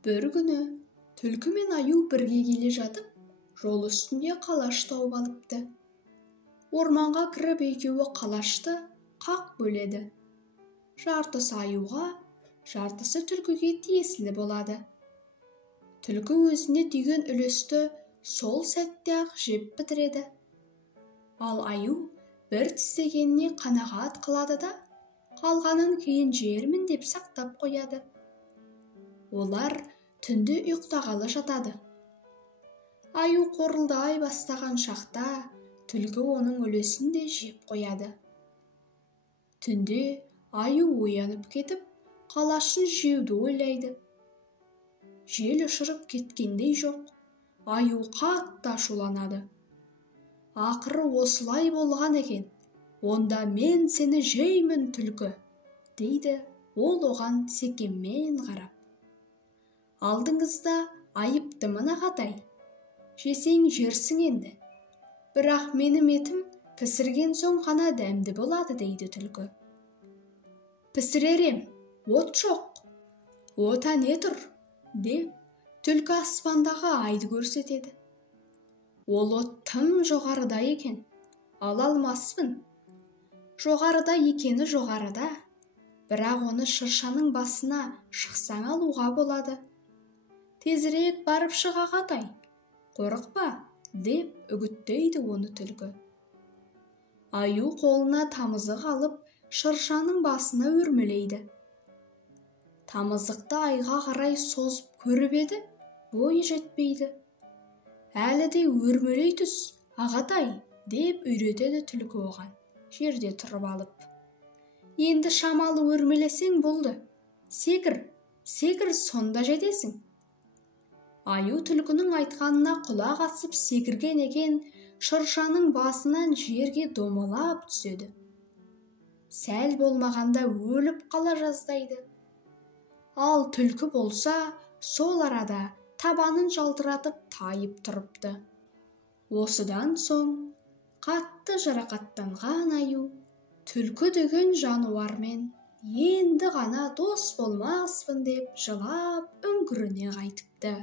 Бір күні түлкі мен аю бірге келе жатып, жол үстінде қалаш тауып алыпты. Орманға кіріп екеуі қалашты қақ бөледі. Жартысы аюға, жартысы түлкіге тиесілі болады. Түлкі өзіне түйген үлесті сол сәтте-ақ жеп бітіреді. Ал аю бір тістегеніне қанағат қылады да, қалғанын кейін жермін деп сақтап қояды. Олар түнде ұйықтағалы жатады. Аю қорылдай бастаған шақта түлкі оның үлесін де жеп қояды. Түнде аю оянып кетіп, қалашын жеуді ойлайды. Жел ұшырып кеткендей жоқ, аю қатты ашуланады. Ақыры осылай болған екен, онда мен сені жеймін түлкі, дейді ол оған секеммен қарап. Алдыңызда айыптымын ағатай, жесең жерсің енді, бірақ менің етім пісірген соң ғана дәмді болады, дейді түлкі. Пісіререм, от жоқ. Ота не тұр, деп түлкі аспандағы айды көрсетеді. Ол от тым жоғарыда екен, ала алмаспын. Жоғарыда екені жоғарыда, бірақ оны шыршаның басына шықсаң алуға болады. Тезірек барып шық ағатай, қорықпа, деп үгіттейді оны түлкі. Аю қолына тамызық алып, шыршаның басына өрмелейді. Тамызықты айға қарай созып көріп еді, бойы жетпейді. Әлі де өрмелей түс, ағатай, деп үйретеді түлкі оған, жерде тұрып алып. Енді шамалы өрмелесең болды. Секір, сонда жетесің. Аю түлкінің айтқанына құлақ асып секірген екен, шыршаның басынан жерге домалап түседі. Сәл болмағанда өліп қала жаздайды. Ал түлкі болса, сол арада табанын жалтыратып тайып тұрыпты. Осыдан соң қатты жарақаттанған аю түлкі деген жануармен енді ғана дос болмаспын деп жылап үңгіріне қайтыпты.